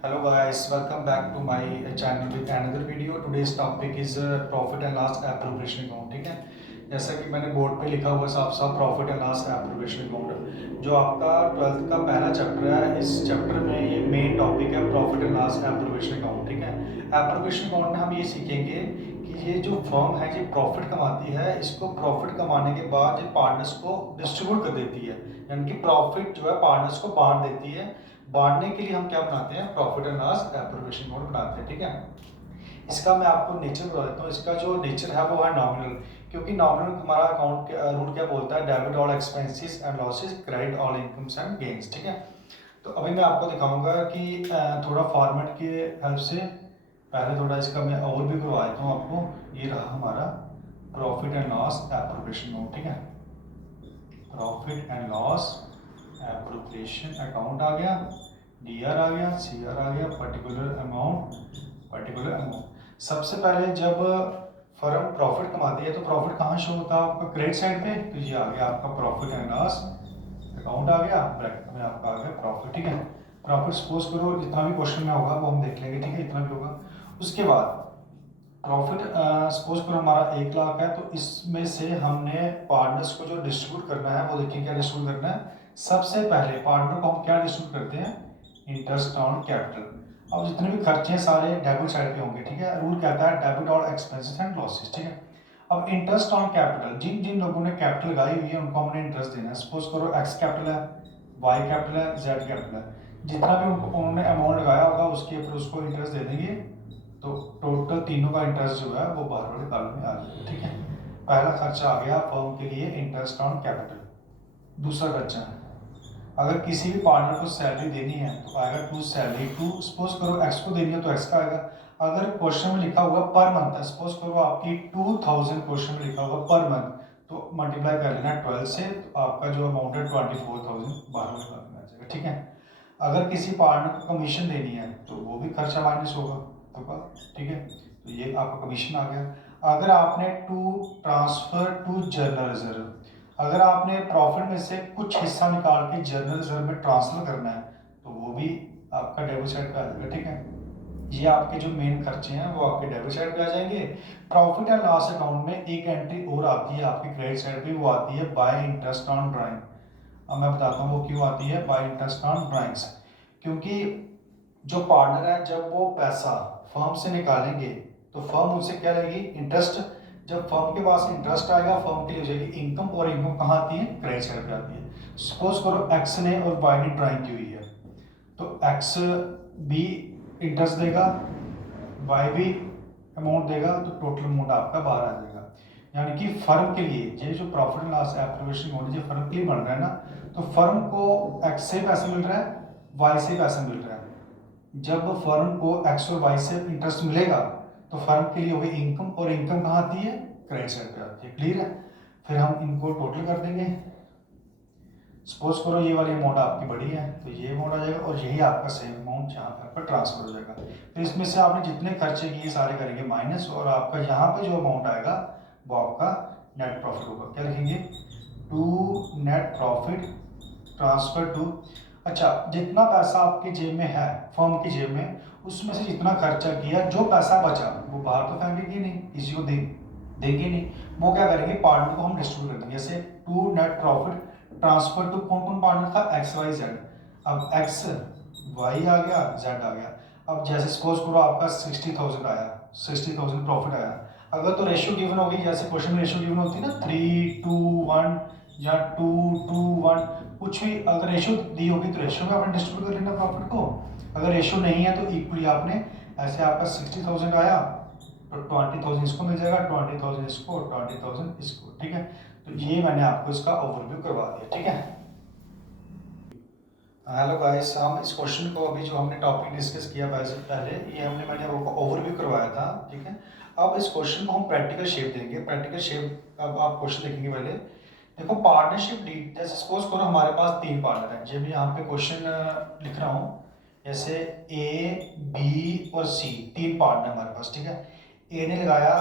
Hello guys, welcome back to my channel with another video. Today's topic is profit and loss appropriation account. ठीक है, जैसा कि मैंने board पे लिखा हुआ साफ साफ profit and loss appropriation account जो आपका 12th का पहला चैप्टर है। इस चैप्टर में ये मेन टॉपिक है profit and loss appropriation account. ठीक है, एप्रोप्रिएशन अकाउंट में हम ये सीखेंगे कि ये जो फर्म है ये प्रॉफिट कमाती है, इसको प्रॉफिट कमाने के बाद ये पार्टनर्स को डिस्ट्रीब्यूट कर देती है, यानी कि प्रॉफिट जो है पार्टनर्स को बांट देती है। बांटने के लिए हम क्या बनाते हैं, profit and loss appropriation account बनाते हैं। ठीक है, इसका मैं आपको नेचर बता देता हूँ। इसका जो नेचर है वो है नॉमिनल, क्योंकि नॉमिनल हमारा अकाउंट रूल क्या बोलता है, debit all expenses and losses, credit all incomes and gains. ठीक है, तो अभी मैं आपको दिखाऊंगा कि थोड़ा फॉर्मेट के हेल्प से पहले थोड़ा इसका मैं ओवरव्यू करवा देता हूँ आपको। ये रहा हमारा profit and loss appropriation account. ठीक है, profit and loss appropriation account आ गया, डीआर आ गया, सीआर आ गया, पर्टिकुलर अमाउंट। सबसे पहले जब फर्म प्रॉफिट कमाती है तो प्रॉफिट कहाँ शो होता है आपका, क्रेडिट साइड पे। तो ये आ गया आपका प्रॉफिट एंड लॉस अकाउंट आ गया, ब्रैकेट में आपका आ गया प्रॉफिट। ठीक है, प्रॉफिट सपोज करो जितना भी क्वेश्चन में होगा वो हम देख लेंगे। ठीक है, इतना भी होगा। उसके बाद प्रॉफिट सपोज करो हमारा 1 लाख है, तो इसमें से हमने पार्टनर्स को जो डिस्ट्रीब्यूट करना है वो देखिए क्या डिस्ट्रीब्यूट करना है। सबसे पहले पार्टनर को हम क्या डिस्ट्रीब्यूट करते हैं, इंटरेस्ट ऑन कैपिटल। अब जितने भी खर्चे हैं सारे डेबिट साइड पे होंगे। ठीक है, रूल कहता है debit all expenses and losses. ठीक है, अब इंटरेस्ट ऑन कैपिटल, जिन जिन लोगों ने कैपिटल लगाई हुई है उनको हमने इंटरेस्ट देना है। सपोज करो एक्स कैपिटल है, वाई कैपिटल है, जेड कैपिटल है, जितना भी उन्होंने अमाउंट लगाया होगा उसके ऊपर उसको इंटरेस्ट दे देंगे। तो टोटल तीनों का इंटरेस्ट जो है वो बाहर वाले कॉलम में आ जाएगा। ठीक है, पहला खर्चा आ गया फर्म के लिए इंटरेस्ट ऑन कैपिटल। दूसरा खर्चा है, अगर किसी भी पार्टनर को सैलरी देनी है तो आएगा टू सैलरी टू। सपोज करो एक्स को देनी है तो एक्स का आएगा। अगर क्वेश्चन में लिखा हुआ पर मंथ है, सपोज करो आपकी 2000 क्वेश्चन में लिखा हुआ पर मंथ, तो मल्टीप्लाई कर लेना 12 से, तो आपका जो अमाउंट है 24,000 बाहर वाले कॉलम में आ जाएगा। ठीक है, अगर किसी पार्टनर को कमीशन देनी है तो वो भी खर्चा माइनस होगा तो। ठीक है, तो ये आपका कमीशन आ गया। अगर आपने to transfer to journal reserve, अगर आपने प्रॉफिट में से कुछ हिस्सा निकाल के जर्नल रिजर्व में ट्रांसफर करना है तो वो भी आपका डेबिट साइड पे आ जाएगा। ठीक है, ये आपके जो मेन खर्चे हैं वो आपके डेबिट साइड पे आ जाएंगे। प्रॉफिट एंड लॉस अकाउंट में एक एंट्री और आती है आपकी क्रेडिट साइड पे, वो आती है बाय इंटरेस्ट ऑन ड्राइंग। अब मैं बताता हूँ वो क्यों आती है बाय इंटरेस्ट ऑन ड्राइंग्स। क्योंकि जो पार्टनर है जब वो पैसा फर्म से निकालेंगे तो फर्म उनसे क्या लेगी, इंटरेस्ट। जब फर्म के पास इंटरेस्ट आएगा फर्म के लिए हो जाएगी इनकम, और इनकम कहाँ आती है, क्रेडिट साइड पे आती है। सपोज करो एक्स ने और वाई ने ड्राइंग की हुई है, तो एक्स भी इंटरेस्ट देगा, वाई भी अमाउंट देगा, तो टोटल अमाउंट आपका बाहर आ जाएगा। यानी कि फर्म के लिए ये जो profit and loss appropriation account जो फर्म के लिए बन रहा है ना, तो फर्म को एक्स से पैसा मिल रहा है, वाई से पैसा मिल रहा है। जब फर्म को एक्स और वाई से इंटरेस्ट मिलेगा तो फर्म के लिए होगी इनकम, और इनकम कहाँ आती है, क्रेडिट साइड पे आती है। क्लियर है, फिर हम इनको टोटल कर देंगे। सपोज करो ये वाली अमाउंट आपकी बड़ी है तो ये अमाउंट आ जाएगा, और यही आपका सेम अमाउंट यहाँ पर ट्रांसफर हो जाएगा। तो इसमें से आपने जितने खर्चे किए सारे करेंगे माइनस, और आपका यहाँ पे जो अमाउंट आएगा वो आपका नेट प्रॉफिट होगा। क्या लिखेंगे, to net profit transfer to. अच्छा, जितना पैसा आपकी जेब में है फर्म की जेब में, उसमें से जितना खर्चा किया जो पैसा बचा वो बाहर तो फेंकेंगे नहीं, किसी को देंगे नहीं, वो क्या करेंगे पार्टनर को हम डिस्ट्रीब्यूट कर देंगे। जैसे to net profit transfer to कौन कौन पार्टनर था, एक्स वाई जेड। अब एक्स वाई आ गया, जेड आ गया। अब जैसे सपोज करो आपका 60,000 आया, 60,000 प्रॉफिट आया। अगर तो रेशियो गिवन होगी, जैसे क्वेश्चन में रेशियो गिवन होती है ना 3:1 या 2:1, कुछ भी अगर रेशियो दी होगी तो रेशियो में आपने डिस्ट्रीब्यूट कर लेना प्रॉफिट को। अगर रेशियो नहीं है तो इक्वली आपने, ऐसे आपका 60,000 आया तो 20,000 इसको मिल जाएगा, 20,000 इसको, 20,000 इसको। ठीक है, तो ये मैंने आपको इसका ओवरव्यू करवा दिया। ठीक है, हेलो गाइस, हम इस क्वेश्चन को अभी जो हमने टॉपिक डिस्कस किया पहले ये मैंने आपको ओवरव्यू करवाया था। ठीक है, अब इस क्वेश्चन को हम प्रैक्टिकल शेप देंगे। प्रैक्टिकल शेप अब आप क्वेश्चन देखेंगे पहले। देखो पार्टनरशिप डीड, जैसे सपोज करो हमारे पास 3 पार्टनर हैं, जब यहाँ पे क्वेश्चन लिख रहा हूँ, जैसे ए बी और सी 3 पार्टनर हमारे पास। ठीक है, ए ने लगाया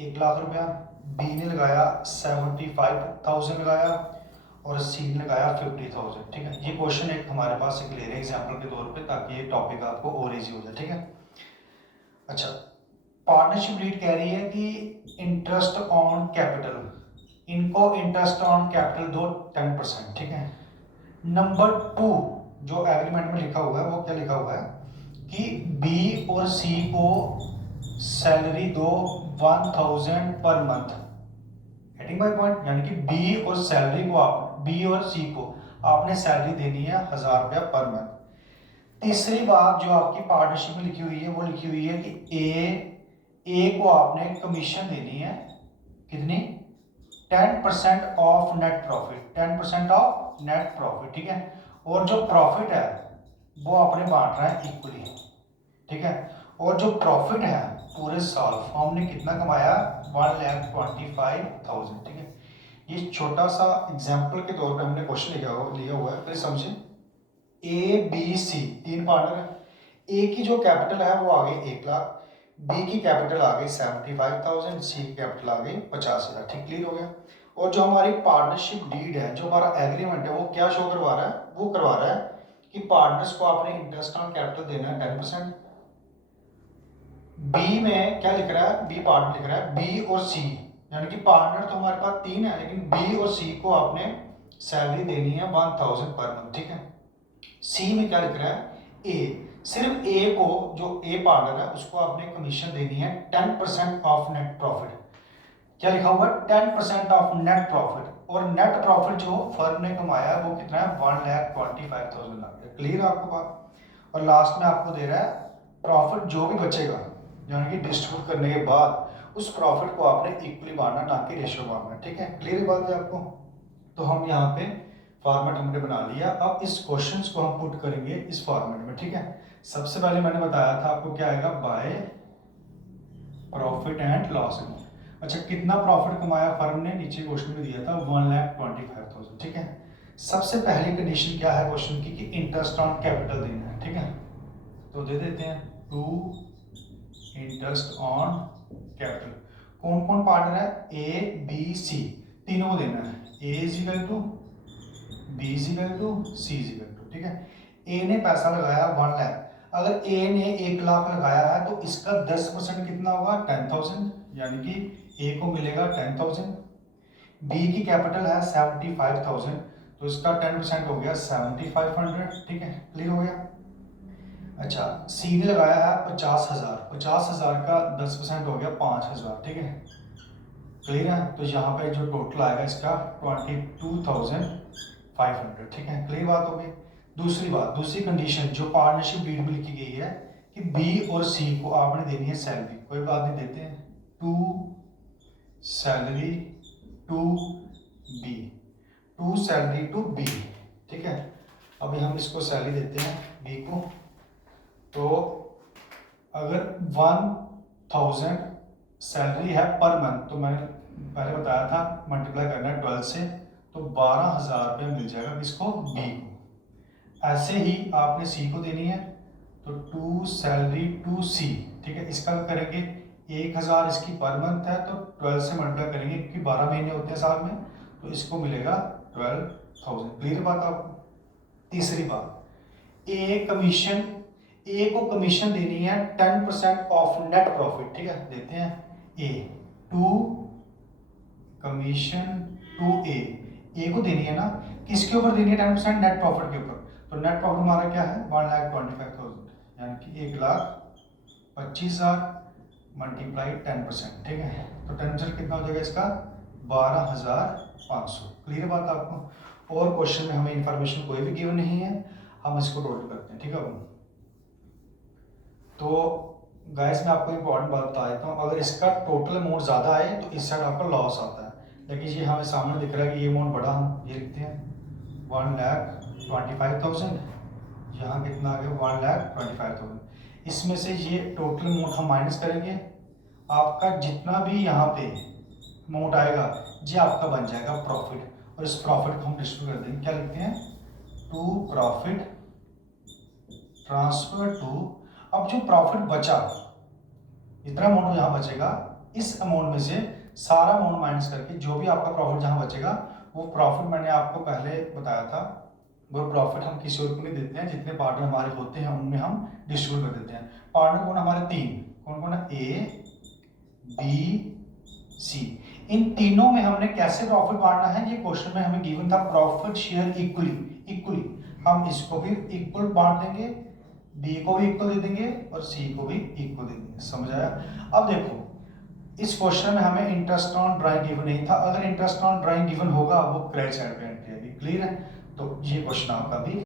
1 लाख रुपया, बी ने लगाया 75,000 लगाया, और सी ने लगाया 50,000। ठीक है, ये क्वेश्चन एक हमारे पास एक ले रहे हैं एग्जाम्पल के तौर पे, ताकि ये टॉपिक आपको और इजी हो जाए। ठीक है, अच्छा, पार्टनरशिप डीड कह रही है कि इंटरेस्ट ऑन कैपिटल, इनको इंटरेस्ट ऑन कैपिटल दो 10%। ठीक है, नंबर 2 जो एग्रीमेंट में लिखा हुआ है वो क्या लिखा हुआ है कि बी और सी को सैलरी दो 1000 per month. Getting my point, यानी कि बी और सैलरी को आप बी और सी को आपने सैलरी देनी है 1000 रुपया पर मंथ। तीसरी बात जो आपकी पार्टनरशिप में लिखी हुई है वो लिखी हुई है कि ए को आपने कमीशन देनी है, कितनी, 10% of net profit, 10% of net profit. ठीक है, और जो प्रॉफिट है वो आपने बांट रहा है इक्वली। ठीक है, और जो प्रॉफिट है पूरे साल हमने कितना कमाया, 1,25,000। ठीक है, ये छोटा सा एग्जाम्पल के तौर पे हमने क्वेश्चन लिया हुआ है, फिर समझें। ए बी सी तीन पार्टनर है। ए की जो कैपिटल है वो आ गई 1 लाख, बी की कैपिटल आ गई 75,000, सी की कैपिटल आ गई 50,000। ठीक, क्लियर हो गया। और जो हमारी पार्टनरशिप डीड है, जो हमारा एग्रीमेंट है, वो क्या शो करवा रहा है, वो करवा रहा है कि पार्टनर्स को आपने इंटरेस्ट ऑन कैपिटल देना है 10%। बी में क्या लिख रहा है, बी पार्टनर लिख रहा है बी और सी, यानी कि पार्टनर तो हमारे पास 3 है, लेकिन बी और सी को आपने सैलरी देनी है 1000 पर मंथ। ठीक है, सी में क्या लिख रहा है, ए, सिर्फ ए को, जो ए पार्टनर है उसको आपने कमीशन देनी है 10% ऑफ नेट प्रॉफिट। क्या लिखा हुआ है, 10% ऑफ नेट प्रॉफिट। और नेट प्रॉफिट जो फर्म ने कमाया वो कितना है, 1,25,000 आ गया। क्लियर है आपको बात। और लास्ट में आपको दे रहा है प्रॉफिट जो भी बचेगा, यानी कि डिस्ट्रीब्यूट करने के बाद उस प्रॉफिट को आपने इक्वली बांटना, ना कि रेशियो बांटना। ठीक है, क्लियर बात है आपको। तो हम यहाँ पे फॉर्मेट हमने बना लिया। अब इस क्वेश्चंस को हम पुट करेंगे इस फॉर्मेट में। ठीक है, सबसे पहले मैंने बताया था आपको क्या आएगा, by profit and loss account. अच्छा, कितना प्रॉफिट कमाया फर्म ने, नीचे क्वेश्चन में दिया था 1,25,000। ठीक है, सबसे पहली कंडीशन क्या है क्वेश्चन की, कि इंटरेस्ट ऑन कैपिटल देना है। ठीक है, तो दे देते हैं टू इंटरेस्ट ऑन कैपिटल। कौन कौन पार्टनर है, ए बी सी, तीनों को देना है। A is equal to, B is equal to, C is equal to. ठीक है, ए ने पैसा लगाया 1 लाख, अगर ए ने 1 लाख लगाया है तो इसका 10% कितना होगा, 10,000, यानी कि ए को मिलेगा 10,000। बी की कैपिटल है 75,000, तो इसका 10% हो गया 7,500। ठीक है, क्लियर हो गया। अच्छा, सी ने लगाया है 50,000, 50,000 का 10% हो गया 5,000। ठीक है, क्लियर है। तो यहाँ पे जो टोटल आएगा इसका 22,500। ठीक है, क्लियर बात हो गई। दूसरी बात, दूसरी कंडीशन जो पार्टनरशिप डीड में लिखी गई है कि बी और सी को आपने देनी है सैलरी, कोई बात नहीं, देते हैं to salary to B, to salary to B. ठीक है, अभी हम इसको सैलरी देते हैं बी को। तो अगर 1,000 सैलरी है पर मंथ, तो मैंने पहले बताया था मल्टीप्लाई करना है 12 से, तो 12,000 रुपये मिल जाएगा किसको, बी को। ऐसे ही आपने सी को देनी है, तो टू सैलरी टू सी। ठीक है, इसका करेंगे 1,000 इसकी पर मंथ है, तो 12 से मल्टीप्लाई करेंगे क्योंकि 12 महीने होते हैं साल में, तो इसको मिलेगा 12,000। क्लियर बात आपको। तीसरी बात, ए कमीशन, ए को कमीशन देनी है 10% ऑफ नेट प्रॉफिट। ठीक है, देते हैं ए टू कमीशन टू ए को देनी है ना, किसके ऊपर देनी है, 10% नेट प्रॉफिट के ऊपर। तो नेट प्रॉफिट हमारा क्या है, 1,25,000, यानी कि 1,25,000 मल्टीप्लाई 10%। ठीक है, तो 10% कितना हो जाएगा इसका, 12,500। क्लियर बात आपको। और क्वेश्चन में हमें इंफॉर्मेशन कोई भी गिवन नहीं है, हम इसको टोटल करते हैं। ठीक है, तो गाइस मैं आपको इंपॉर्टेंट बात बता देता हूँ, अगर इसका टोटल अमाउंट ज़्यादा आए तो इस साइड आपका लॉस आता है, लेकिन ये हमें सामने दिख रहा है कि ये अमाउंट बड़ा, हम ये लिखते हैं 1,25,000, यहाँ कितना आ गया 1,25,000। इसमें से ये टोटल अमाउंट हम माइनस करेंगे, आपका जितना भी यहाँ पे अमाउंट आएगा ये आपका बन जाएगा प्रॉफिट, और इस प्रॉफिट को हम डिस्ट्रीब्यूट कर देंगे। क्या लिखते हैं, टू प्रॉफिट ट्रांसफर टू। अब जो प्रॉफिट बचा, इतना अमाउंट यहाँ बचेगा, इस अमाउंट में से सारा अमाउंट माइनस करके जो भी आपका प्रॉफिट जहाँ बचेगा वो प्रॉफिट मैंने आपको पहले बताया था, वो प्रॉफिट हम किसी और को नहीं देते हैं, जितने पार्टनर हमारे होते हैं उनमें हम डिस्ट्रीब्यूट कर देते हैं। पार्टनर कौन हमारे तीन, कौन कौन है, ए बी सी। इन तीनों में हमने कैसे प्रॉफिट बांटना है, ये क्वेश्चन में हमें गिवन था प्रॉफिट शेयर इक्वली। इक्वली हम इसको भी इक्वल बांट देंगे, बी को भी इक्वल दे देंगे और सी को भी इक्वल दे देंगे। समझ आया? अब देखो इस क्वेश्चन में हमें इंटरेस्ट ऑन ड्राइंग गिवन नहीं था, अगर इंटरेस्ट ऑन ड्राइंग गिवन होगा वो क्रेडिट साइड पे एंट्री आएगी। क्लियर है? तो ये क्वेश्चन आपका भी